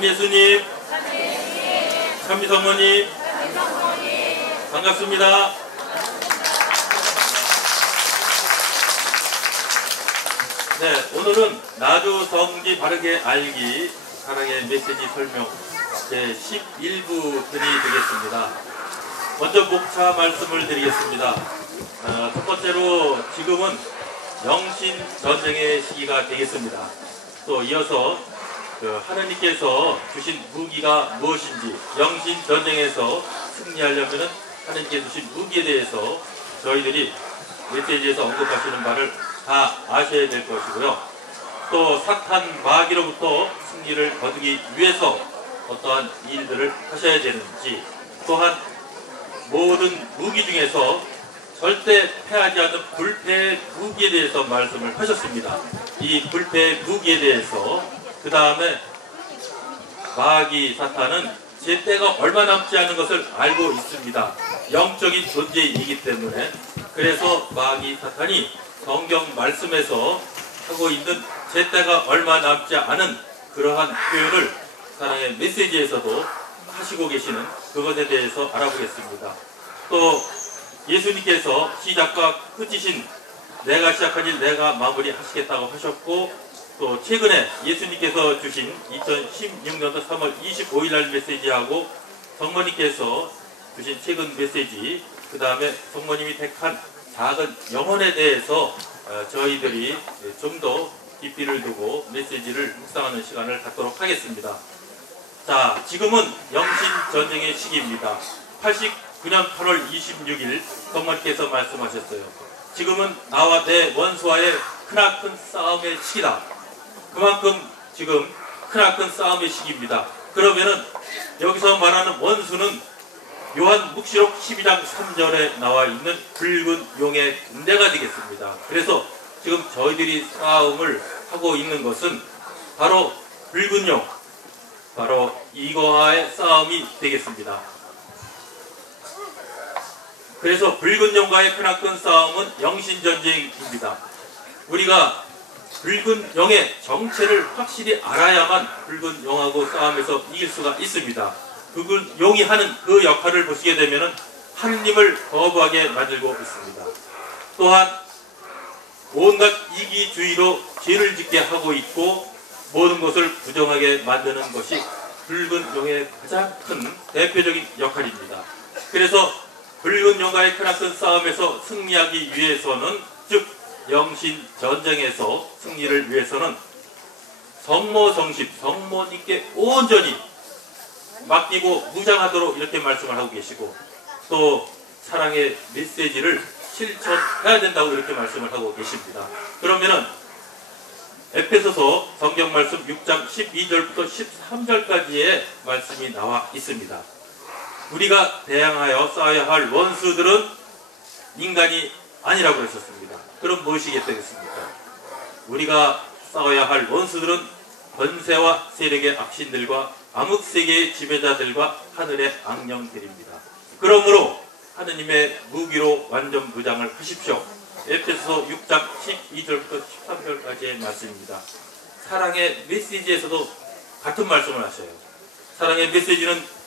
참예수님, 참미성모님, 반갑습니다. 네, 오늘은 나주 성지 바르게 알기 사랑의 메시지 설명 제11부 편이 되겠습니다. 먼저 목차 말씀을 드리겠습니다. 첫 번째로 지금은 영신 전쟁의 시기가 되겠습니다. 또 이어서 하느님께서 주신 무기가 무엇인지, 영신 전쟁에서 승리하려면 하느님께 주신 무기에 대해서 저희들이 메시지에서 언급하시는 바를 다 아셔야 될 것이고요. 또 사탄 마귀로부터 승리를 거두기 위해서 어떠한 일들을 하셔야 되는지, 또한 모든 무기 중에서 절대 패하지 않는 불패의 무기에 대해서 말씀을 하셨습니다. 이 불패의 무기에 대해서 그 다음에 마귀 사탄은 제 때가 얼마 남지 않은 것을 알고 있습니다. 영적인 존재이기 때문에. 그래서 마귀 사탄이 성경 말씀에서 하고 있는 제 때가 얼마 남지 않은 그러한 표현을 사랑의 메시지에서도 하시고 계시는 그것에 대해서 알아보겠습니다. 또 예수님께서 시작과 끝이신 내가 시작한 일 내가 마무리 하시겠다고 하셨고, 또 최근에 예수님께서 주신 2016년도 3월 25일 날 메시지하고 성모님께서 주신 최근 메시지, 그 다음에 성모님이 택한 작은 영혼에 대해서 저희들이 좀 더 깊이를 두고 메시지를 묵상하는 시간을 갖도록 하겠습니다. 자, 지금은 영신 전쟁의 시기입니다. 89년 8월 26일 성모님께서 말씀하셨어요. 지금은 나와 내 원수와의 크나큰 싸움의 시기다. 그만큼 지금 크나큰 싸움의 시기입니다. 그러면은 여기서 말하는 원수는 요한 묵시록 12장 3절에 나와 있는 붉은 용의 군대가 되겠습니다. 그래서 지금 저희들이 싸움을 하고 있는 것은 바로 붉은 용, 바로 이거와의 싸움이 되겠습니다. 그래서 붉은 용과의 크나큰 싸움은 영신전쟁입니다. 우리가 붉은 용의 정체를 확실히 알아야만 붉은 용하고 싸움에서 이길 수가 있습니다. 붉은 용이 하는 그 역할을 보시게 되면 하느님을 거부하게 만들고 있습니다. 또한 온갖 이기주의로 죄를 짓게 하고 있고 모든 것을 부정하게 만드는 것이 붉은 용의 가장 큰 대표적인 역할입니다. 그래서 붉은 용과의 크나큰 싸움에서 승리하기 위해서는, 즉 영신 전쟁에서 승리를 위해서는 성모성십, 성모님께 온전히 맡기고 무장하도록 이렇게 말씀을 하고 계시고, 또 사랑의 메시지를 실천해야 된다고 이렇게 말씀을 하고 계십니다. 그러면은 에페소서 성경 말씀 6장 12절부터 13절까지의 말씀이 나와 있습니다. 우리가 대항하여 싸워야 할 원수들은 인간이 아니라고 하셨습니다. 그럼 무엇이겠습니까? 우리가 싸워야 할 원수들은 권세와 세력의 악신들과 암흑세계의 지배자들과 하늘의 악령들입니다. 그러므로 하느님의 무기로 완전 무장을 하십시오. 에페소서 6장 12절부터 13절까지의 말씀입니다. 사랑의 메시지에서도 같은 말씀을 하셔요. 사랑의 메시지는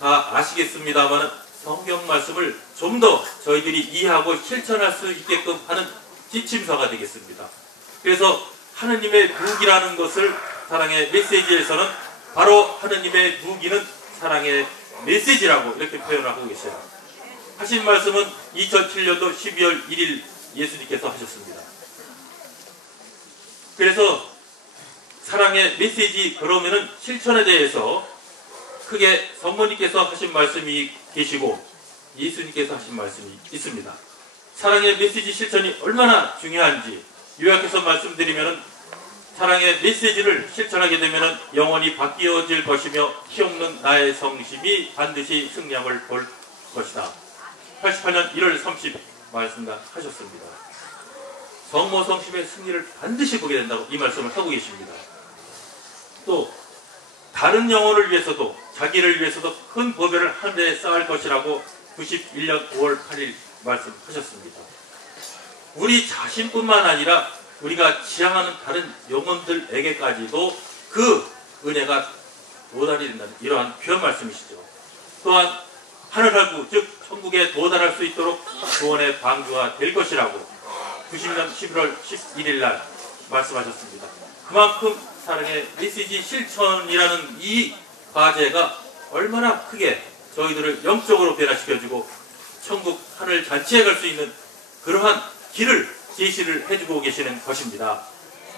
다 아시겠습니다만 성경 말씀을 좀 더 저희들이 이해하고 실천할 수 있게끔 하는 지침서가 되겠습니다. 그래서 하느님의 무기라는 것을 사랑의 메시지에서는 바로 하느님의 무기는 사랑의 메시지라고 이렇게 표현을 하고 계세요. 하신 말씀은 2007년도 12월 1일 예수님께서 하셨습니다. 그래서 사랑의 메시지, 그러면은 실천에 대해서 크게 성모님께서 하신 말씀이 계시고 예수님께서 하신 말씀이 있습니다. 사랑의 메시지 실천이 얼마나 중요한지 요약해서 말씀드리면은, 사랑의 메시지를 실천하게 되면 영원히 바뀌어질 것이며 힘없는 나의 성심이 반드시 승리함을 볼 것이다. 88년 1월 30일 말씀하셨습니다. 성모 성심의 승리를 반드시 보게 된다고 이 말씀을 하고 계십니다. 또 다른 영혼을 위해서도 자기를 위해서도 큰 보배를 하늘에 쌓을 것이라고 91년 5월 8일 말씀하셨습니다. 우리 자신뿐만 아니라 우리가 지향하는 다른 영혼들에게까지도 그 은혜가 도달이 된다는 이러한 귀한 말씀이시죠. 또한 하늘하구 즉 천국에 도달할 수 있도록 구원의 방주가 될 것이라고 90년 11월 11일 날 말씀하셨습니다. 그만큼 사랑의 메시지 실천이라는 이 과제가 얼마나 크게 저희들을 영적으로 변화시켜주고 천국 하늘 잔치에 갈 수 있는 그러한 길을 제시를 해주고 계시는 것입니다.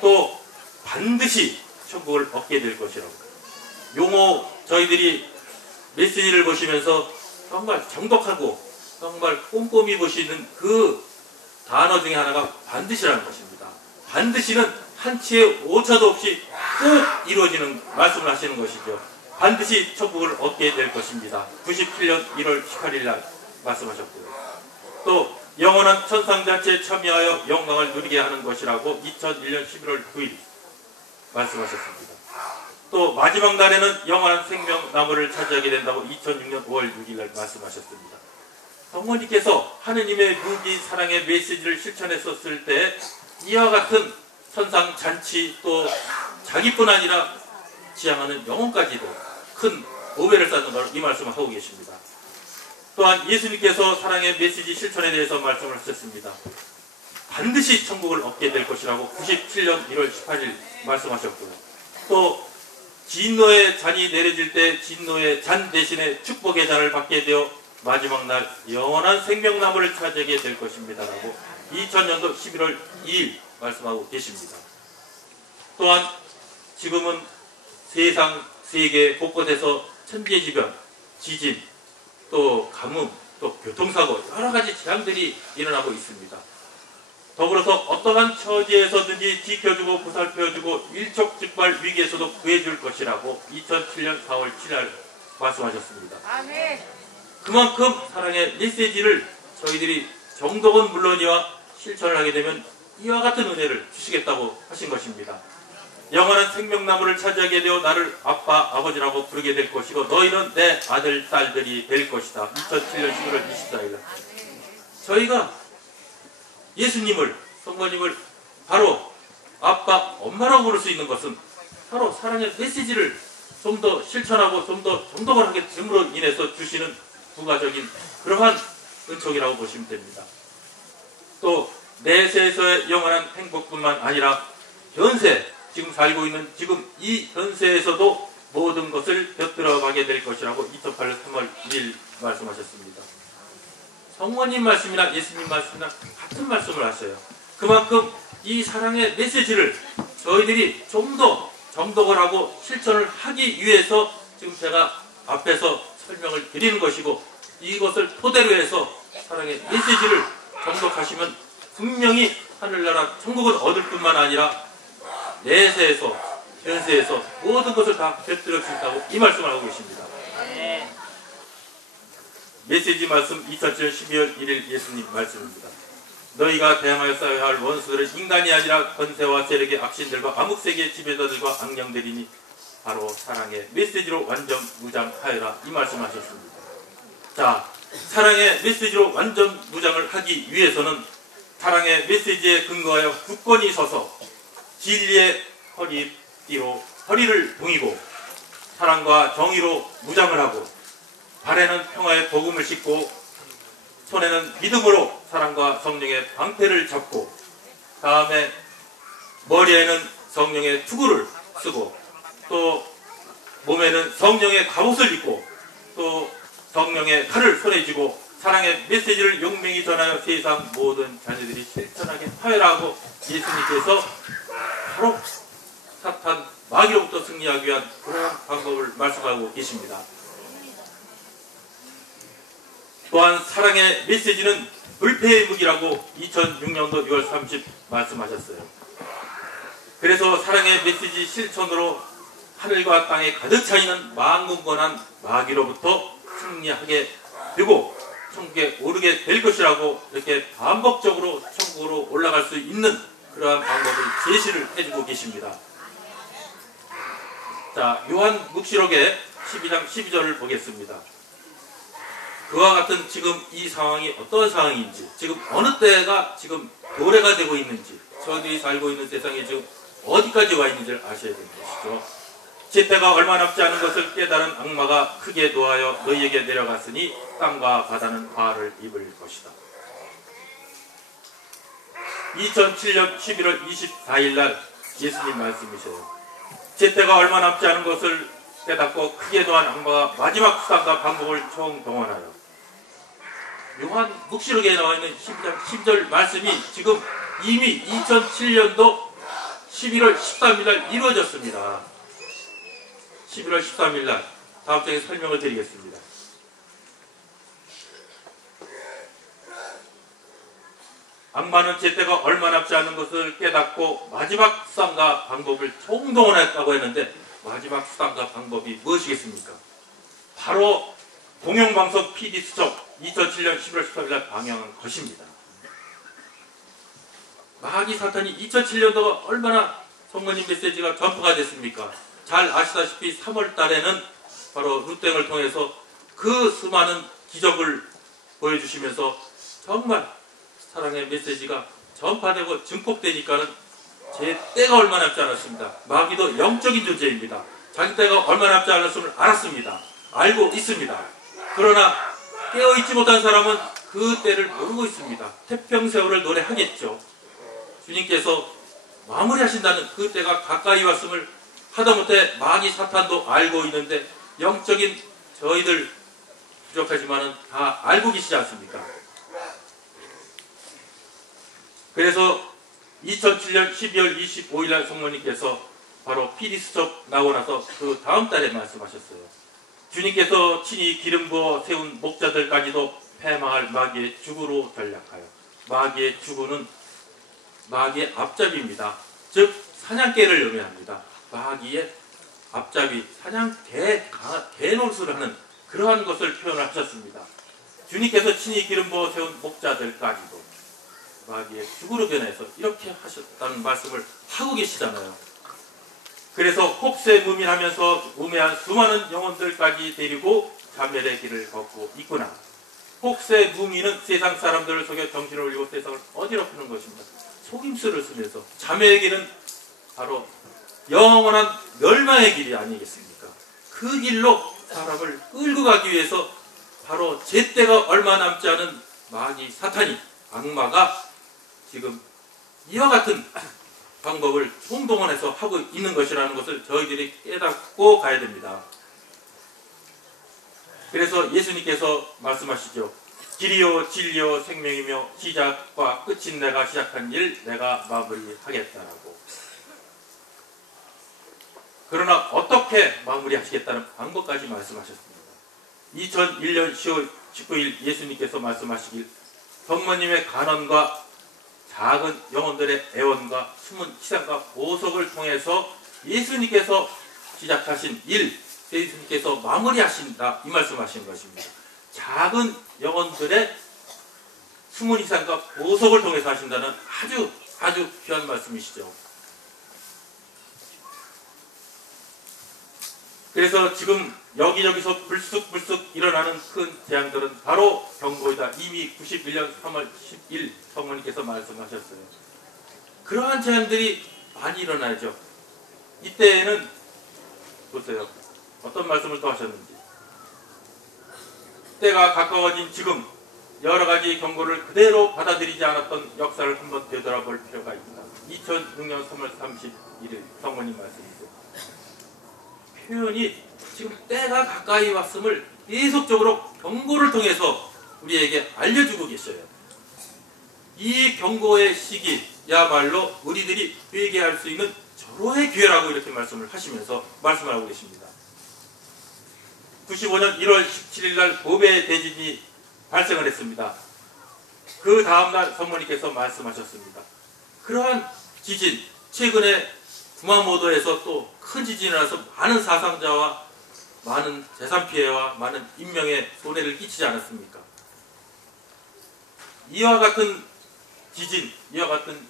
또 반드시 천국을 얻게 될 것이라고. 용어 저희들이 메시지를 보시면서 정말 정독하고 정말 꼼꼼히 보시는 그 단어 중에 하나가 반드시라는 것입니다. 반드시는 한치의 오차도 없이 꼭 이루어지는 말씀을 하시는 것이죠. 반드시 천국을 얻게 될 것입니다. 97년 1월 18일 날 말씀하셨고요. 또 영원한 천상잔치에 참여하여 영광을 누리게 하는 것이라고 2001년 11월 9일 말씀하셨습니다. 또 마지막 날에는 영원한 생명나무를 차지하게 된다고 2006년 5월 6일 날 말씀하셨습니다. 성모님께서 하느님의 무기 사랑의 메시지를 실천했었을 때 이와 같은 천상잔치 또 자기뿐 아니라 지향하는 영혼까지도 큰 오해를 쌓는 걸 이 말씀을 하고 계십니다. 또한 예수님께서 사랑의 메시지 실천에 대해서 말씀을 하셨습니다. 반드시 천국을 얻게 될 것이라고 97년 1월 18일 말씀하셨고요. 또 진노의 잔이 내려질 때 진노의 잔 대신에 축복의 잔을 받게 되어 마지막 날 영원한 생명나무를 차지하게 될 것입니다 라고 2000년도 11월 2일 말씀하고 계십니다. 또한 지금은 세상 세계 곳곳에서 천재지변, 지진, 또 가뭄, 또 교통사고 여러가지 재앙들이 일어나고 있습니다. 더불어서 어떠한 처지에서든지 지켜주고 보살펴주고 일촉즉발 위기에서도 구해줄 것이라고 2007년 4월 7일 말씀하셨습니다. 아멘. 그만큼 사랑의 메시지를 저희들이 정독은 물론이와 실천을 하게 되면 이와 같은 은혜를 주시겠다고 하신 것입니다. 영원한 생명나무를 차지하게 되어 나를 아빠, 아버지라고 부르게 될 것이고 너희는 내 아들, 딸들이 될 것이다. 2007년 11월 24일 저희가 예수님을, 성모님을 바로 아빠, 엄마라고 부를 수 있는 것은 바로 사랑의 메시지를 좀 더 실천하고 좀 더 정독을 하게 됨으로 인해서 주시는 부가적인 그러한 은총이라고 보시면 됩니다. 또 내세에서의 영원한 행복뿐만 아니라 현세, 지금 살고 있는 지금 이 현세에서도 모든 것을 곁들어가게 될 것이라고 2008년 3월 1일 말씀하셨습니다. 성모님 말씀이나 예수님 말씀이나 같은 말씀을 하셔요. 그만큼 이 사랑의 메시지를 저희들이 좀 더 정독을 하고 실천을 하기 위해서 지금 제가 앞에서 설명을 드리는 것이고 이것을 토대로 해서 사랑의 메시지를 정독하시면 분명히 하늘나라 천국을 얻을 뿐만 아니라 내세에서 현세에서 모든 것을 다 곁들여 주신다고 이 말씀을 하고 계십니다. 메시지 말씀 2007년 12월 1일 예수님 말씀입니다. 너희가 대항하여 싸워야 할 원수들은 인간이 아니라 권세와 세력의 악신들과 암흑세계의 지배자들과 악령들이니 바로 사랑의 메시지로 완전 무장하여라 이 말씀하셨습니다. 자, 사랑의 메시지로 완전 무장을 하기 위해서는 사랑의 메시지에 근거하여 굳건히 서서 진리의 허리띠로 허리를 동이고 사랑과 정의로 무장을 하고 발에는 평화의 복음을 싣고 손에는 믿음으로 사랑과 성령의 방패를 잡고 다음에 머리에는 성령의 투구를 쓰고 또 몸에는 성령의 갑옷을 입고 또 성령의 칼을 손에 쥐고 사랑의 메시지를 용맹히 전하여 세상 모든 자녀들이 실천하게 하여라고 예수님께서 바로 사탄 마귀로부터 승리하기 위한 그런 방법을 말씀하고 계십니다. 또한 사랑의 메시지는 불패의 무기라고 2006년도 6월 30일 말씀하셨어요. 그래서 사랑의 메시지 실천으로 하늘과 땅에 가득 차있는 만군권한 마귀로부터 승리하게 되고 천국에 오르게 될 것이라고 이렇게 반복적으로 천국으로 올라갈 수 있는 그러한 방법을 제시를 해주고 계십니다. 자, 요한묵시록의 12장 12절을 보겠습니다. 그와 같은 지금 이 상황이 어떤 상황인지, 지금 어느 때가 지금 도래가 되고 있는지, 저희들이 살고 있는 세상에 지금 어디까지 와 있는지를 아셔야 되는 것이죠. 제때가 얼마 남지 않은 것을 깨달은 악마가 크게 노하여 너희에게 내려갔으니 땅과 바다는 화를 입을 것이다. 2007년 11월 24일 날 예수님 말씀이세요. 제때가 얼마 남지 않은 것을 깨닫고 크게 노한 악마가 마지막 수단과 방법을 총동원하여, 요한 묵시록에 나와 있는 10장 10절 말씀이 지금 이미 2007년도 11월 13일 날 이루어졌습니다. 11월 13일 날 다음 장에 설명을 드리겠습니다. 악마는 제때가 얼마 남지 않은 것을 깨닫고 마지막 수단과 방법을 총동원했다고 했는데, 마지막 수단과 방법이 무엇이겠습니까? 바로 공영방송 PD수첩 2007년 11월 13일 날 방영한 것입니다. 마귀 사탄이 2007년도가 얼마나 성모님 메시지가 전파가 됐습니까? 잘 아시다시피 3월 달에는 바로 루땡을 통해서 그 수많은 기적을 보여주시면서 정말 사랑의 메시지가 전파되고 증폭되니까는 제 때가 얼마 남지 않았습니다. 마귀도 영적인 존재입니다. 자기 때가 얼마 남지 않았음을 알았습니다. 알고 있습니다. 그러나 깨어있지 못한 사람은 그 때를 모르고 있습니다. 태평세월을 노래하겠죠. 주님께서 마무리하신다는 그 때가 가까이 왔음을 하다못해 마귀 사탄도 알고 있는데, 영적인 저희들 부족하지만은 다 알고 계시지 않습니까? 그래서 2007년 12월 25일 날 성모님께서 바로 PD수첩 나오고 나서 그 다음 달에 말씀하셨어요. 주님께서 친히 기름 부어 세운 목자들까지도 패망할 마귀의 주구로 전략하여, 마귀의 주구는 마귀의 앞잡이입니다. 즉 사냥개를 의미합니다. 마귀의 앞잡이, 대노릇을 하는 그러한 것을 표현을 하셨습니다. 주님께서 친히 기름 부어 세운 목자들까지도 마귀의 주구로 변해서 이렇게 하셨다는 말씀을 하고 계시잖아요. 그래서 혹세무민하면서 우매한 수많은 영혼들까지 데리고 자멸의 길을 걷고 있구나. 혹세무민은 세상 사람들을 속여 정신을 올리고 세상을 어지럽히는 것입니다. 속임수를 쓰면서 자멸의 길은 바로 영원한 멸망의 길이 아니겠습니까? 그 길로 사람을 끌고 가기 위해서 바로 제때가 얼마 남지 않은 마귀 사탄이, 악마가 지금 이와 같은 방법을 총동원해서 하고 있는 것이라는 것을 저희들이 깨닫고 가야 됩니다. 그래서 예수님께서 말씀하시죠. 길이요 진리요 생명이며 시작과 끝인 내가 시작한 일 내가 마무리하겠다라고. 그러나 어떻게 마무리하시겠다는 방법까지 말씀하셨습니다. 2001년 10월 19일 예수님께서 말씀하시길, 성모님의 간언과 작은 영혼들의 애원과 숨은 희생과 보석을 통해서 예수님께서 시작하신 일, 예수님께서 마무리하신다, 이 말씀하신 것입니다. 작은 영혼들의 숨은 희생과 보석을 통해서 하신다는 아주 귀한 말씀이시죠. 그래서 지금 여기저기서 불쑥불쑥 일어나는 큰 재앙들은 바로 경고이다. 이미 91년 3월 10일 성모님께서 말씀하셨어요. 그러한 재앙들이 많이 일어나죠. 이때에는 보세요. 어떤 말씀을 또 하셨는지. 때가 가까워진 지금 여러가지 경고를 그대로 받아들이지 않았던 역사를 한번 되돌아볼 필요가 있다. 2006년 3월 31일 성모님 말씀이죠. 표현이 지금 때가 가까이 왔음을 계속적으로 경고를 통해서 우리에게 알려주고 계셔요. 이 경고의 시기야말로 우리들이 회개할 수 있는 절호의 기회라고 이렇게 말씀을 하시면서 말씀을 하고 계십니다. 95년 1월 17일 날 고베 대지진이 발생을 했습니다. 그 다음날 성모님께서 말씀하셨습니다. 그러한 지진, 최근에 구마모도에서 또 큰 지진이 나서 많은 사상자와 많은 재산 피해와 많은 인명의 손해를 끼치지 않았습니까? 이와 같은 지진, 이와 같은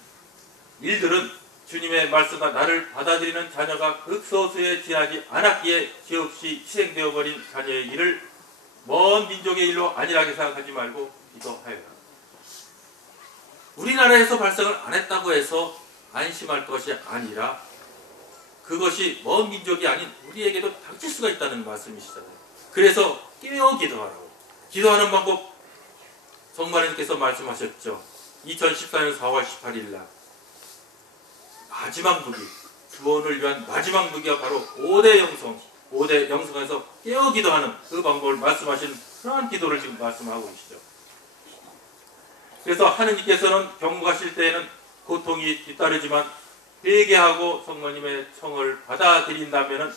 일들은 주님의 말씀과 나를 받아들이는 자녀가 극소수에 지나지 않았기에 죄 없이 희생되어 버린 자녀의 일을 먼 민족의 일로 안일하게 생각하지 말고 기도하여라. 우리나라에서 발생을 안 했다고 해서 안심할 것이 아니라 그것이 먼 민족이 아닌 우리에게도 닥칠 수가 있다는 말씀이시잖아요. 그래서 깨어 기도하라고. 기도하는 방법 성모님께서 말씀하셨죠. 2014년 4월 18일 날 마지막 무기, 구원을 위한 마지막 무기가 바로 5대 영성, 5대 영성에서 깨어 기도하는 그 방법을 말씀하신 그러한 기도를 지금 말씀하고 계시죠. 그래서 하느님께서는 경고하실 때에는 고통이 뒤따르지만 회개하고 성모님의 청을 받아들인다면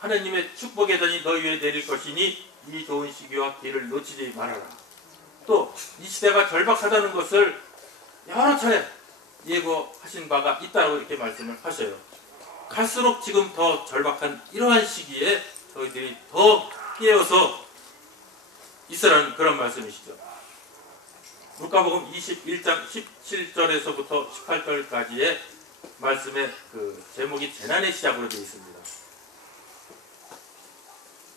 하느님의 축복의 전이 너희 위에 내릴 것이니 이 좋은 시기와 기회를 놓치지 말아라. 또 이 시대가 절박하다는 것을 여러 차례 예고하신 바가 있다고 이렇게 말씀을 하셔요. 갈수록 지금 더 절박한 이러한 시기에 저희들이 더 깨어서 있으라는 그런 말씀이시죠. 루카복음 21장 17절에서부터 18절까지의 말씀의 그 제목이 재난의 시작으로 되어 있습니다.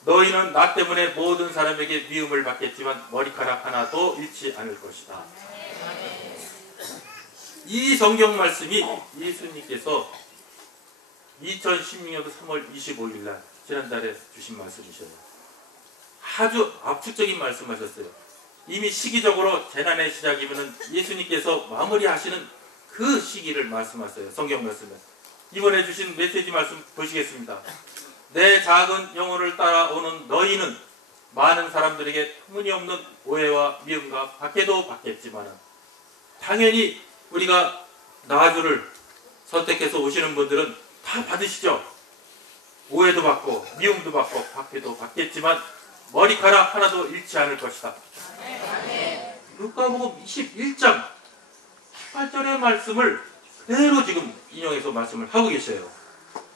너희는 나 때문에 모든 사람에게 미움을 받겠지만 머리카락 하나도 잃지 않을 것이다. 이 성경 말씀이 예수님께서 2016년도 3월 25일 날 지난달에 주신 말씀이셔요. 아주 압축적인 말씀하셨어요. 이미 시기적으로 재난의 시작이면 예수님께서 마무리하시는 그 시기를 말씀하세요. 성경 말씀에. 이번에 주신 메시지 말씀 보시겠습니다. 내 작은 영혼을 따라오는 너희는 많은 사람들에게 터무니없는 오해와 미움과 박해도 받겠지만 당연히 우리가 나주를 선택해서 오시는 분들은 다 받으시죠. 오해도 받고 미움도 받고 박해도 받겠지만 머리카락 하나도 잃지 않을 것이다. 루카복음 21장 18절의 말씀을 그대로 지금 인용해서 말씀을 하고 계셔요.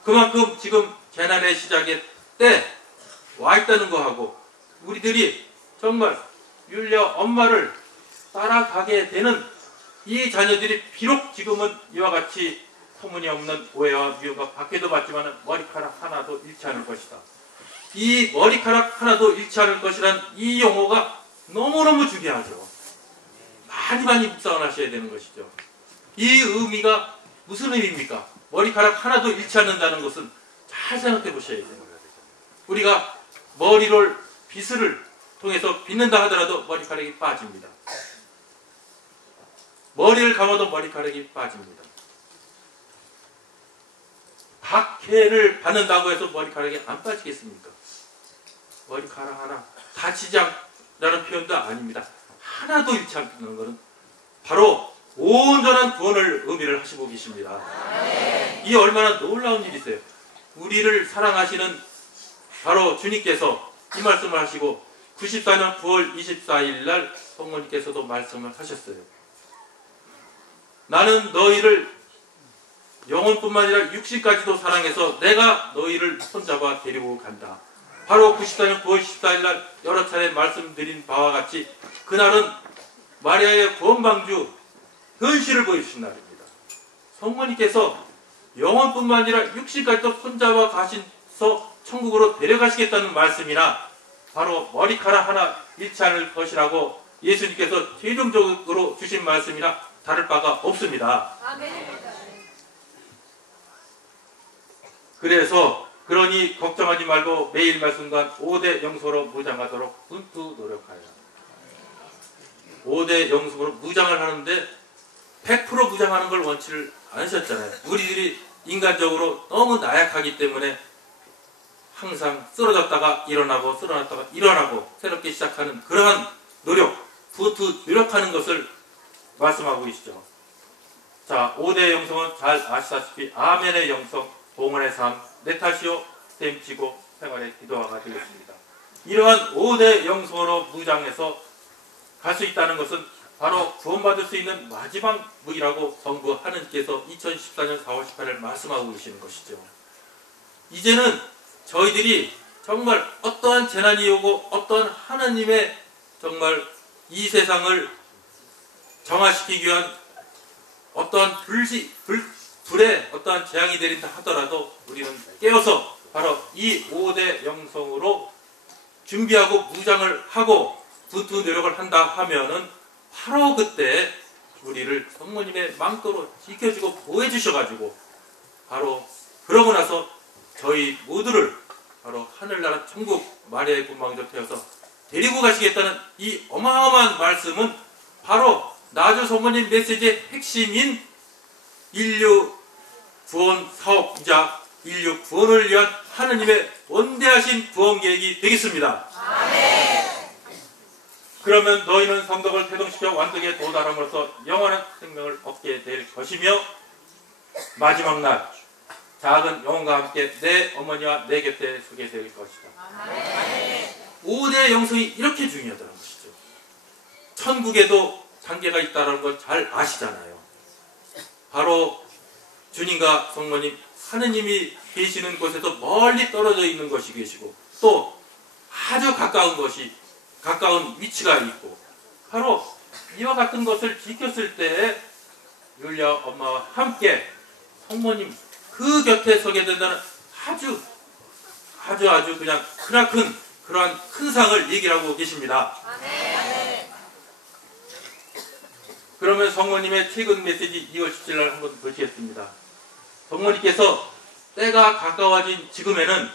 그만큼 지금 재난의 시작의 때 와 있다는 거하고 우리들이 정말 율려 엄마를 따라가게 되는 이 자녀들이 비록 지금은 이와 같이 터무니없는 오해와 미움과 박해도 받지만 머리카락 하나도 잃지 않을 것이다. 이 머리카락 하나도 잃지 않을 것이란 이 용어가 너무너무 중요하죠. 많이 묵상을 하셔야 되는 것이죠. 이 의미가 무슨 의미입니까? 머리카락 하나도 잃지 않는다는 것은 잘 생각해 보셔야 돼요. 우리가 머리를 빗을 통해서 빗는다 하더라도 머리카락이 빠집니다. 머리를 감아도 머리카락이 빠집니다. 박해를 받는다고 해서 머리카락이 안 빠지겠습니까? 머리카락 하나 다치지 않다는 표현도 아닙니다. 하나도 잃지 않는 것은 바로 온전한 구원을 의미를 하시고 계십니다. 이 얼마나 놀라운 일이세요. 우리를 사랑하시는 바로 주님께서 이 말씀을 하시고 94년 9월 24일 날 성모님께서도 말씀을 하셨어요. 나는 너희를 영혼뿐만 아니라 육신까지도 사랑해서 내가 너희를 손잡아 데리고 간다. 바로 94년 9월 14일 날 여러 차례 말씀드린 바와 같이 그날은 마리아의 구원방주 현실을 보여주신 날입니다. 성모님께서 영혼뿐만 아니라 육신까지도 손잡아 가셔서 천국으로 데려가시겠다는 말씀이나 바로 머리카락 하나 잃지 않을 것이라고 예수님께서 최종적으로 주신 말씀이나 다를 바가 없습니다. 그래서 그러니 걱정하지 말고 매일 말씀과 5대 영성으로 무장하도록 분투 노력하여. 5대 영성으로 무장을 하는데 100% 무장하는 걸 원치를 않으셨잖아요. 우리들이 인간적으로 너무 나약하기 때문에 항상 쓰러졌다가 일어나고 쓰러졌다가 일어나고 새롭게 시작하는 그러한 노력, 분투 노력하는 것을 말씀하고 계시죠. 자, 5대 영성은 잘 아시다시피 아멘의 영성, 봉헌의 삶, 내 탓이요 셈치고 생활의 기도화가 되겠습니다. 이러한 5대 영성으로 무장해서 갈 수 있다는 것은 바로 구원받을 수 있는 마지막 무기라고 정부 하느님께서 2014년 4월 18일 말씀하고 계시는 것이죠. 이제는 저희들이 정말 어떠한 재난이 오고 어떠한 하나님의 정말 이 세상을 정화시키기 위한 어떠한 불에 어떠한 재앙이 내린다 하더라도 우리는 깨어서 바로 이 5대 영성으로 준비하고 무장을 하고 분투 노력을 한다 하면은 바로 그때 우리를 성모님의 망토로 지켜주고 보호해 주셔가지고 바로 그러고 나서 저희 모두를 바로 하늘나라 천국 마리아의 본방으로 태워서 데리고 가시겠다는 이 어마어마한 말씀은 바로 나주 성모님 메시지의 핵심인 인류 구원 사업이자 인류 구원을 위한 하느님의 원대하신 구원 계획이 되겠습니다. 아멘. 그러면 너희는 성덕을 태동시켜 완덕에 도달함으로써 영원한 생명을 얻게 될 것이며 마지막 날 작은 영혼과 함께 내 어머니와 내 곁에 서게 될 것이다. 아멘. 5대 영성이 이렇게 중요하다는 것이죠. 천국에도 단계가 있다는 걸 잘 아시잖아요. 바로 주님과 성모님 하느님이 계시는 곳에서 멀리 떨어져 있는 것이 계시고 또 아주 가까운 위치가 있고 바로 이와 같은 것을 지켰을 때 율리아 엄마와 함께 성모님 그 곁에 서게 된다는 아주 그냥 크나큰 그러한 큰 상을 얘기를 하고 계십니다. 그러면 성모님의 최근 메시지 2월 17일 한번 보시겠습니다. 성모님께서 때가 가까워진 지금에는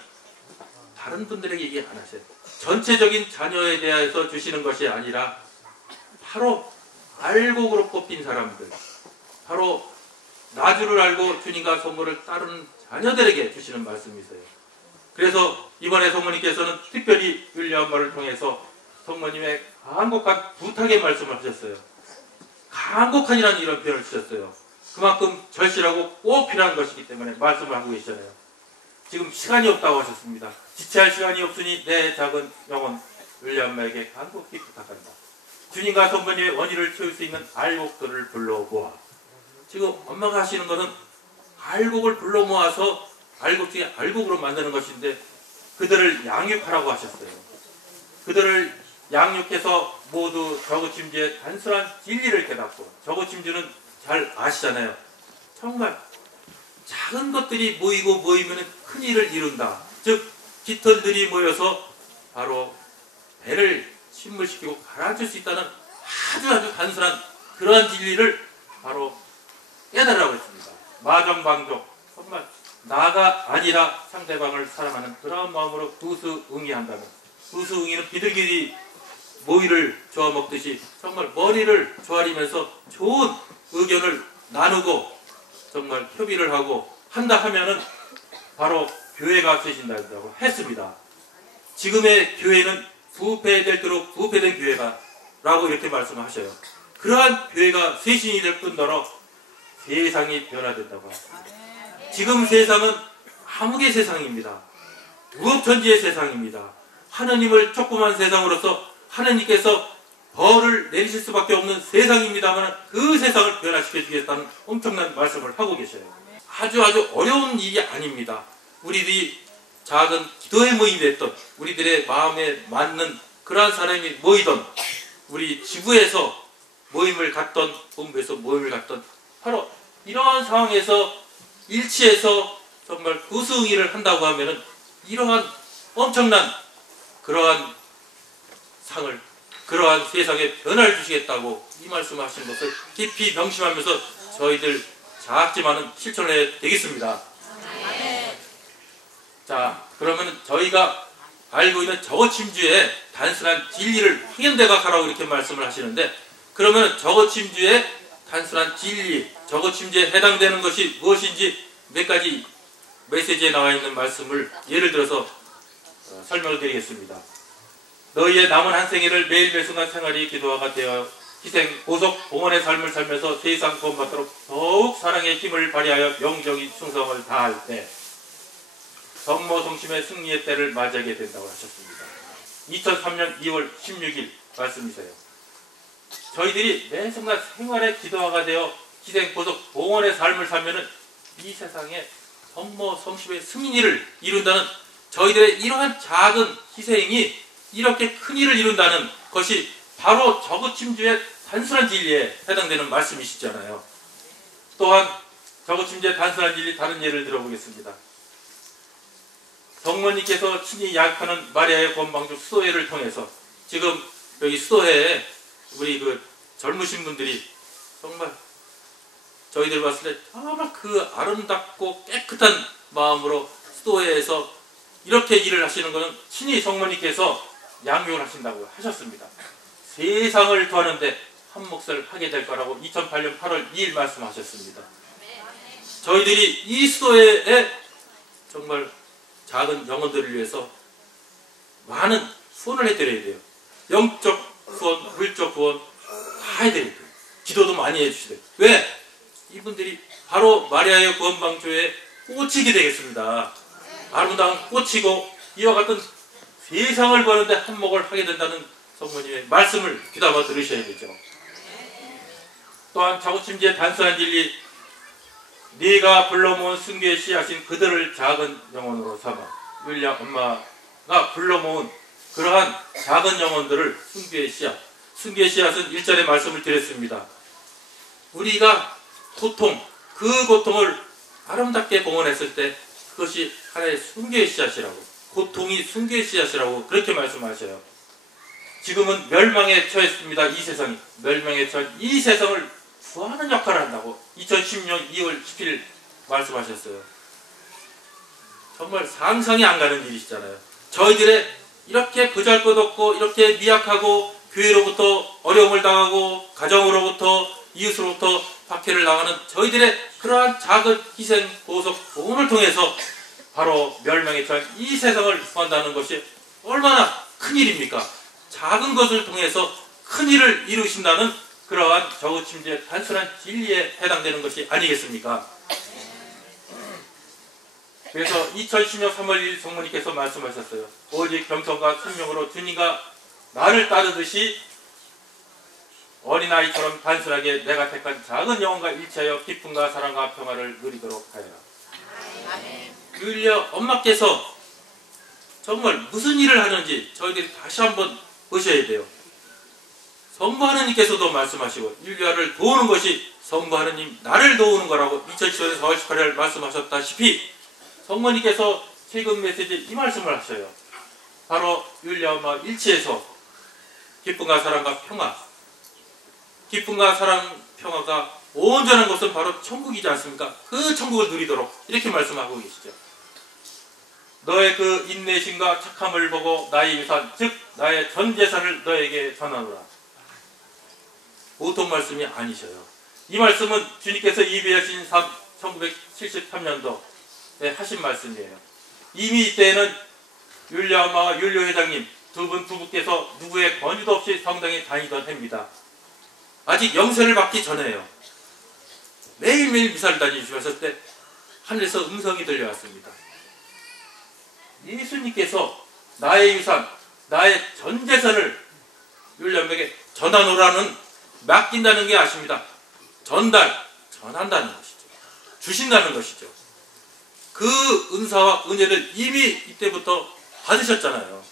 다른 분들에게 얘기 안 하세요. 전체적인 자녀에 대해서 주시는 것이 아니라 바로 알곡으로 뽑힌 사람들, 바로 나주를 알고 주님과 성모를 따르는 자녀들에게 주시는 말씀이세요. 그래서 이번에 성모님께서는 특별히 율리아 엄마를 통해서 성모님의 간곡한 부탁의 말씀을 하셨어요. 간곡한이라는 이런 표현을 주셨어요. 그만큼 절실하고 꼭 필요한 것이기 때문에 말씀을 하고 계시잖아요. 지금 시간이 없다고 하셨습니다. 지체할 시간이 없으니 내 작은 영혼 율리아 엄마에게 간곡히 부탁한다. 주님과 성모님의 원인을 채울 수 있는 알곡들을 불러모아. 지금 엄마가 하시는 것은 알곡을 불러 모아서 알곡 중에 알곡으로 만드는 것인데 그들을 양육하라고 하셨어요. 그들을 양육해서 모두 저거침주의 단순한 진리를 깨닫고 저거침주는 잘 아시잖아요. 정말 작은 것들이 모이면 큰 일을 이룬다. 즉 깃털들이 모여서 바로 배를 침몰시키고 가라앉힐 수 있다는 아주 단순한 그러한 진리를 바로 깨달으라고 했습니다. 마정방족 정말 나가 아니라 상대방을 사랑하는 그런 마음으로 구수응의한다면 구수응의는 비둘기들이 모이를 조아 먹듯이 정말 머리를 조아리면서 좋은 의견을 나누고 정말 협의를 하고 한다 하면은 바로 교회가 되신다고 했습니다. 지금의 교회는 부패될도록 부패된 교회가 라고 이렇게 말씀하셔요. 그러한 교회가 쇄신이 될 뿐더러 세상이 변화된다고 합니다. 지금 세상은 암흑의 세상입니다. 무법천지의 세상입니다. 하느님을 촉구한 세상으로서 하느님께서 벌을 내리실 수밖에 없는 세상입니다만 그 세상을 변화시켜 주겠다는 엄청난 말씀을 하고 계셔요. 아주 어려운 일이 아닙니다. 우리들이 작은 기도의 모임이 됐던 우리들의 마음에 맞는 그러한 사람이 모이던 우리 지구에서 모임을 갖던 본부에서 모임을 갖던 바로 이러한 상황에서 일치해서 정말 구수응의를 한다고 하면은 이러한 엄청난 그러한 상을 그러한 세상에 변화를 주시겠다고 이 말씀하신 것을 깊이 명심하면서 저희들 작지만은 실천해야 되겠습니다. 자, 그러면 저희가 알고 있는 저거침주의 단순한 진리를 확연대각하라고 이렇게 말씀을 하시는데 그러면 저거침주의 단순한 진리, 저거침주에 해당되는 것이 무엇인지 몇 가지 메시지에 나와 있는 말씀을 예를 들어서 설명을 드리겠습니다. 너희의 남은 한 생애를 매일 매순간 생활이 기도화가 되어 희생, 보석, 봉헌의 삶을 살면서 세상 구원받도록 더욱 사랑의 힘을 발휘하여 영적인 충성을 다할 때 성모성심의 승리의 때를 맞이하게 된다고 하셨습니다. 2003년 2월 16일 말씀이세요. 저희들이 매 순간 생활의 기도화가 되어 희생, 보석, 봉헌의 삶을 살면은 이 세상에 성모성심의 승리를 이룬다는 저희들의 이러한 작은 희생이 이렇게 큰 일을 이룬다는 것이 바로 저거침주의 단순한 진리에 해당되는 말씀이시잖아요. 또한 저거침주의 단순한 진리 다른 예를 들어보겠습니다. 성모님께서 친히 약하는 마리아의 권방죽 수도회를 통해서 지금 여기 수도회에 우리 그 젊으신 분들이 정말 저희들 봤을 때 정말 그 아름답고 깨끗한 마음으로 수도회에서 이렇게 일을 하시는 것은 친히 성모님께서 양육을 하신다고 하셨습니다. 세상을 구하는데 한 몫을 하게 될 거라고 2008년 8월 2일 말씀하셨습니다. 저희들이 이 수도회에 정말 작은 영혼들을 위해서 많은 후원을 해드려야 돼요. 영적 후원, 물적 후원 다 해드려야 돼요. 기도도 많이 해주셔야 돼요. 왜? 이분들이 바로 마리아의 구원방주에 꽃이게 되겠습니다. 아름다운 꽃이고 이와 같은 세상을 보는데 한몫을 하게 된다는 성모님의 말씀을 귀담아 들으셔야 되죠. 또한 자고침지의 단순한 진리, 네가 불러모은 순교의 씨앗인 그들을 작은 영혼으로 삼아, 율리아 엄마가 불러모은 그러한 작은 영혼들을 순교의 씨앗, 순교의 씨앗은 1절의 말씀을 드렸습니다. 우리가 고통, 그 고통을 아름답게 봉헌했을 때 그것이 하나의 순교의 씨앗이라고, 고통이 순교의 씨앗이라고 그렇게 말씀하셔요. 지금은 멸망에 처했습니다. 이 세상이 멸망에 처한 이 세상을 구하는 역할을 한다고 2016년 2월 10일 말씀하셨어요. 정말 상상이 안 가는 일이시잖아요. 저희들의 이렇게 보잘것없고 이렇게 미약하고 교회로부터 어려움을 당하고 가정으로부터 이웃으로부터 박해를 당하는 저희들의 그러한 작은 희생, 보석, 봉헌을 통해서 바로 멸망에 처한 이 세상을 구한다는 것이 얼마나 큰 일입니까? 작은 것을 통해서 큰 일을 이루신다는 그러한 저우침지의 단순한 진리에 해당되는 것이 아니겠습니까? 그래서 2010년 3월 1일 성모님께서 말씀하셨어요. 오직 겸손과 순명으로 주님과 나를 따르듯이 어린아이처럼 단순하게 내가 택한 작은 영혼과 일치하여 기쁨과 사랑과 평화를 누리도록 하여라. 율리아 엄마께서 정말 무슨 일을 하는지 저희들이 다시 한번 보셔야 돼요. 성부 하느님께서도 말씀하시고 율리아를 도우는 것이 성부 하느님 나를 도우는 거라고 2010년 4월 18일 말씀하셨다시피 성모님께서 최근 메시지에 이 말씀을 하셔요. 바로 율리아 엄마 일치해서 기쁨과 사랑과 평화, 기쁨과 사랑, 평화가 온전한 것은 바로 천국이지 않습니까? 그 천국을 누리도록 이렇게 말씀하고 계시죠. 너의 그 인내심과 착함을 보고 나의 유산, 즉 나의 전 재산을 너에게 전하노라. 보통 말씀이 아니셔요. 이 말씀은 주님께서 예비하신 1973년도에 하신 말씀이에요. 이미 이때에는 율리아 엄마와 율리아 회장님 부부께서 누구의 권유도 없이 성당에 다니던 해입니다. 아직 영세를 받기 전에요. 매일매일 미사를 다니시면서 때 하늘에서 음성이 들려왔습니다. 예수님께서 나의 유산, 나의 전 재산을 율리아 엄마에게 전하노라는 맡긴다는 게 아십니다. 전한다는 것이죠. 주신다는 것이죠. 그 은사와 은혜를 이미 이때부터 받으셨잖아요.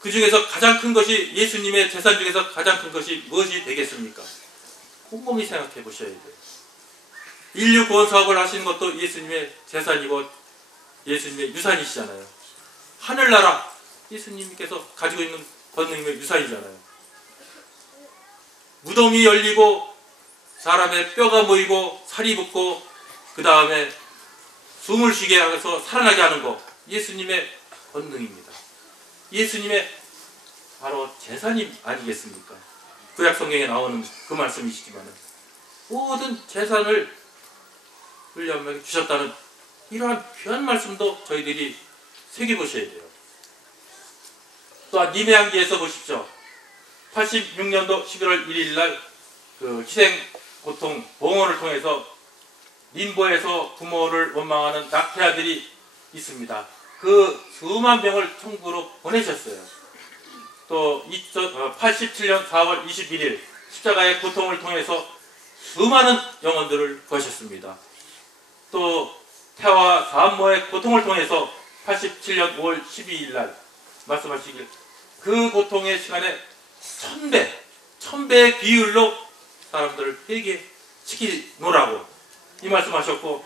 그 중에서 가장 큰 것이 예수님의 재산 중에서 가장 큰 것이 무엇이 되겠습니까? 곰곰이 생각해 보셔야 돼요. 인류 구원 사업을 하시는 것도 예수님의 재산이고 예수님의 유산이시잖아요. 하늘나라 예수님께서 가지고 있는 권능의 유산이잖아요. 무덤이 열리고 사람의 뼈가 모이고 살이 붙고 그 다음에 숨을 쉬게 해서 살아나게 하는 것, 예수님의 권능입니다. 예수님의 바로 재산이 아니겠습니까? 구약 성경에 나오는 그 말씀이시지만 모든 재산을 율리아 엄마에게 주셨다는 이러한 귀한 말씀도 저희들이 새겨보셔야 돼요. 또한 니메양기에서 보십시오. 86년도 11월 1일 날 그 희생, 고통, 봉헌을 통해서 림보에서 부모를 원망하는 낙태아들이 있습니다. 그 수만 명을 천국으로 보내셨어요. 또 87년 4월 21일 십자가의 고통을 통해서 수많은 영혼들을 구하셨습니다. 또 태와 산모의 고통을 통해서 87년 5월 12일 날 말씀하시길 그 고통의 시간에 1000배의 비율로 사람들을 회개시키노라고 이 말씀하셨고,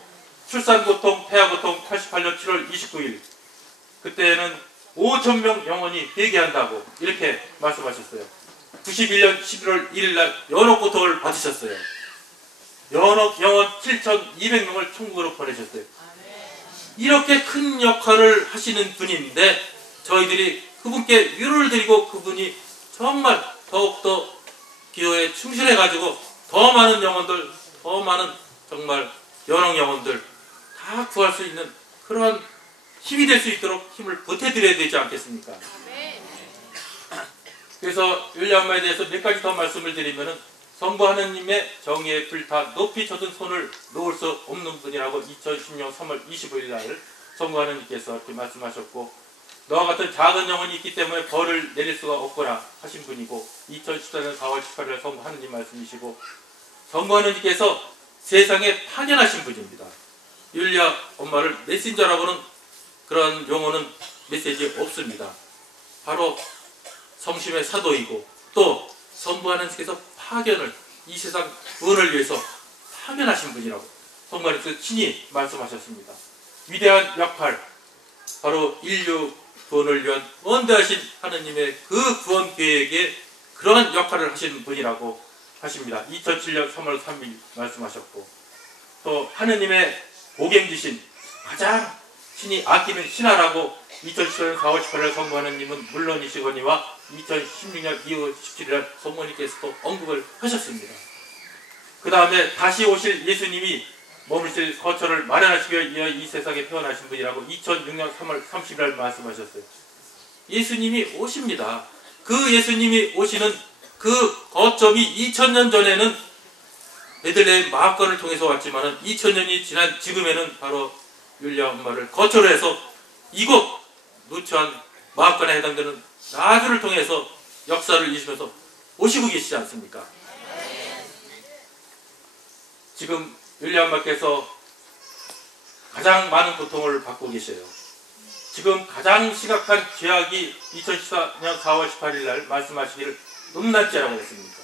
출산고통, 태아고통 88년 7월 29일 그때는 5,000명 영혼이 회개한다고 이렇게 말씀하셨어요. 91년 11월 1일 날 연옥고통을 받으셨어요. 영원 7,200명을 천국으로 보내셨어요. 이렇게 큰 역할을 하시는 분인데 저희들이 그분께 위로를 드리고 그분이 정말 더욱더 기도에 충실해가지고 더 많은 영혼들, 더 많은 정말 연옥 영혼들 다 구할 수 있는 그런 힘이 될 수 있도록 힘을 보태드려야 되지 않겠습니까? 그래서 율리엄마에 대해서 몇 가지 더 말씀을 드리면은 성부 하느님의 정의에 불타 높이 젖은 손을 놓을 수 없는 분이라고 2010년 3월 25일 날 성부 하느님께서 이렇게 말씀하셨고, 너와 같은 작은 영혼이 있기 때문에 벌을 내릴 수가 없거나 하신 분이고, 2014년 4월 18일 성부 하느님 말씀이시고, 성부 하느님께서 세상에 파견하신 분입니다. 율리아 엄마를 메신저라고는 그런 용어는 메시지에 없습니다. 바로 성심의 사도이고 또 성부 하느님께서 파견을 이 세상 구원을 위해서 파견하신 분이라고 성부 하느님께서 친히 말씀하셨습니다. 위대한 역할, 바로 인류 구원을 위한 원대하신 하느님의 그 구원 계획에 그러한 역할을 하시는 분이라고 하십니다. 2007년 3월 3일 말씀하셨고, 또 하느님의 복행지신 가장 신이 아끼는 신하라고 2014년 4월 18일 성부 하느님은 물론이시거니와 2016년 2월 17일 성모님께서도 언급을 하셨습니다. 그 다음에 다시 오실 예수님이 머무실 거처를 마련하시기 위해 이 세상에 태어나신 분이라고 2006년 3월 30일 말씀하셨어요. 예수님이 오십니다. 그 예수님이 오시는 그 거점이 2000년 전에는 베들레헴 마가권을 통해서 왔지만 2000년이 지난 지금에는 바로 율리아 엄마를 거처로 해서 이곳 누추한 마가권에 해당되는 나주를 통해서 역사를 이루면서 오시고 계시지 않습니까? 지금 율리아 엄마께서 가장 많은 고통을 받고 계셔요. 지금 가장 심각한 죄악이 2014년 4월 18일 날 말씀하시기를 음란죄라고 했습니까?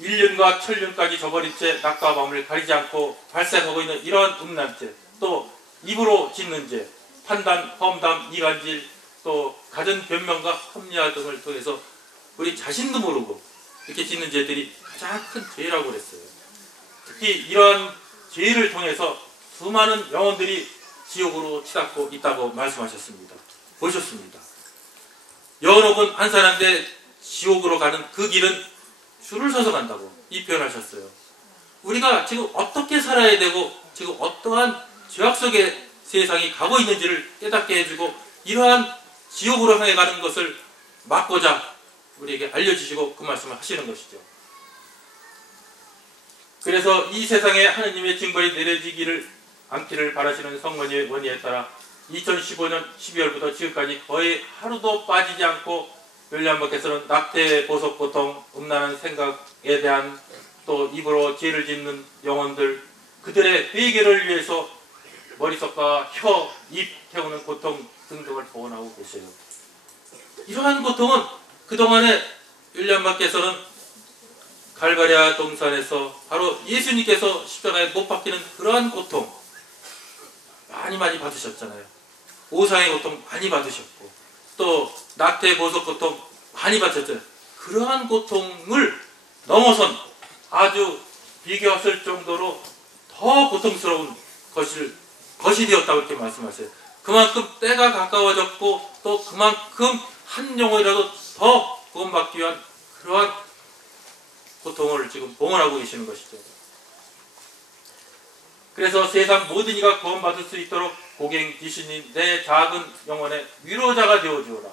1년과 천년까지 저버린 채 낮과 밤을 가리지 않고 발생하고 있는 이러한 음란죄, 또 입으로 짓는 죄, 판단, 험담, 이간질, 또 가전 변명과 합리화 등을 통해서 우리 자신도 모르고 이렇게 짓는 죄들이 가장 큰 죄라고 그랬어요. 특히 이러한 죄를 통해서 수많은 영혼들이 지옥으로 치닫고 있다고 말씀하셨습니다. 보셨습니다. 연옥은 한 사람인데 지옥으로 가는 그 길은 줄을 서서 간다고 이 표현하셨어요. 우리가 지금 어떻게 살아야 되고 지금 어떠한 죄악 속에 세상이 가고 있는지를 깨닫게 해주고 이러한 지옥으로 향해 가는 것을 막고자 우리에게 알려주시고 그 말씀을 하시는 것이죠. 그래서 이 세상에 하느님의 징벌이 내려지기를 않기를 바라시는 성모님의 원의에 따라 2015년 12월부터 지금까지 거의 하루도 빠지지 않고 율리아 엄마께서는 낙태, 보석, 고통, 음란한 생각에 대한 또 입으로 죄를 짓는 영혼들 그들의 회개를 위해서 머릿속과 혀, 입 태우는 고통 등등을 보온하고 계세요. 이러한 고통은 그동안에 율리아 엄마께서는 갈바리아 동산에서 바로 예수님께서 십자가에 못 박히는 그러한 고통 많이 받으셨잖아요. 오상의 고통 많이 받으셨고 또 낙태, 보석 고통 많이 받으셨잖아요. 그러한 고통을 넘어선 아주 비교했을 정도로 더 고통스러운 것이 되었다고 이렇게 말씀하세요. 그만큼 때가 가까워졌고 또 그만큼 한 영혼이라도 더 구원받기 위한 그러한 고통을 지금 봉헌하고 계시는 것이죠. 그래서 세상 모든 이가 구원받을 수 있도록 고갱 귀신이 내 작은 영혼의 위로자가 되어주어라.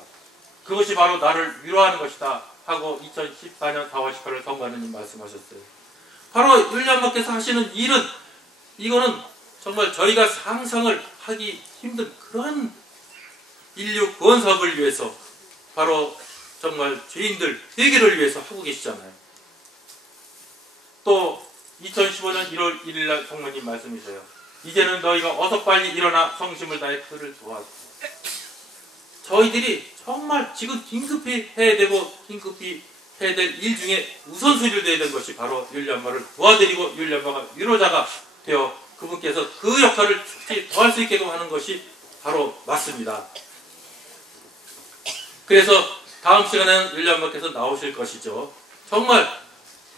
그것이 바로 나를 위로하는 것이다 하고 2014년 4월 18일 성부 하느님 말씀하셨어요. 바로 율리아 엄마께서 하시는 일은 이거는 정말 저희가 상상을 하기 힘든 그러한 인류 구원 사업을 위해서 바로 정말 죄인들 회개를 위해서 하고 계시잖아요. 또 2015년 1월 1일 날 성모님 말씀이세요. 이제는 너희가 어서 빨리 일어나 성심을 다해 그를 도와줘. 저희들이 정말 지금 긴급히 해야 되고 긴급히 해야 될 일 중에 우선순위를 해야 될 것이 바로 율리아 엄마를 도와드리고 율리아 엄마가 위로자가 되어 그분께서 그 역할을 충실히 더할 수 있게끔 하는 것이 바로 맞습니다. 그래서 다음 시간에는 율리아 엄마께서 나오실 것이죠. 정말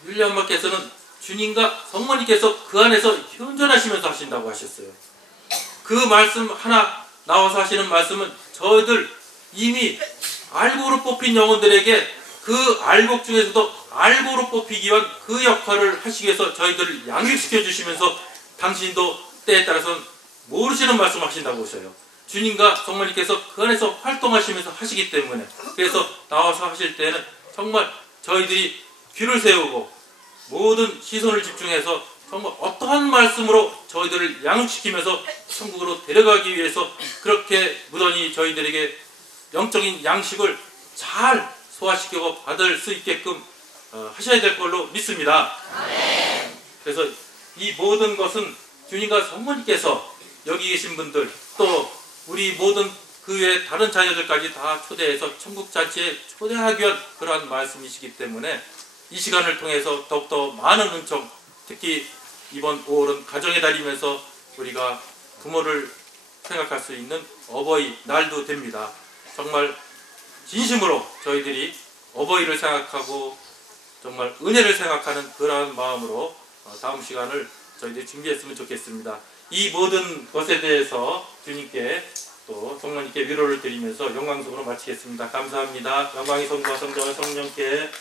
율리아 엄마께서는 주님과 성모님께서 그 안에서 현존하시면서 하신다고 하셨어요. 그 말씀 하나 나와서 하시는 말씀은 저희들 이미 알고로 뽑힌 영혼들에게 그 알곡 중에서도 알고로 뽑히기 위한 그 역할을 하시기 위해서 저희들을 양육시켜 주시면서 당신도 때에 따라서는 모르시는 말씀 하신다고 하셔요. 주님과 성모님께서 그 안에서 활동하시면서 하시기 때문에, 그래서 나와서 하실 때는 정말 저희들이 귀를 세우고 모든 시선을 집중해서 정말 어떠한 말씀으로 저희들을 양육시키면서 천국으로 데려가기 위해서 그렇게 무던히 저희들에게 영적인 양식을 잘 소화시키고 받을 수 있게끔 하셔야 될 걸로 믿습니다. 그래서 이 모든 것은 주님과 성모님께서 여기 계신 분들, 또 우리 모든 그 외 다른 자녀들까지 다 초대해서 천국 잔치에 초대하기 위한 그러한 말씀이시기 때문에 이 시간을 통해서 더욱더 많은 은총, 특히 이번 5월은 가정의 달이면서 우리가 부모를 생각할 수 있는 어버이 날도 됩니다. 정말 진심으로 저희들이 어버이를 생각하고 정말 은혜를 생각하는 그러한 마음으로 다음 시간을 저희들이 준비했으면 좋겠습니다. 이 모든 것에 대해서 주님께 또 성모님께 위로를 드리면서 영광송으로 마치겠습니다. 감사합니다. 영광이 성부와 성자와 성령께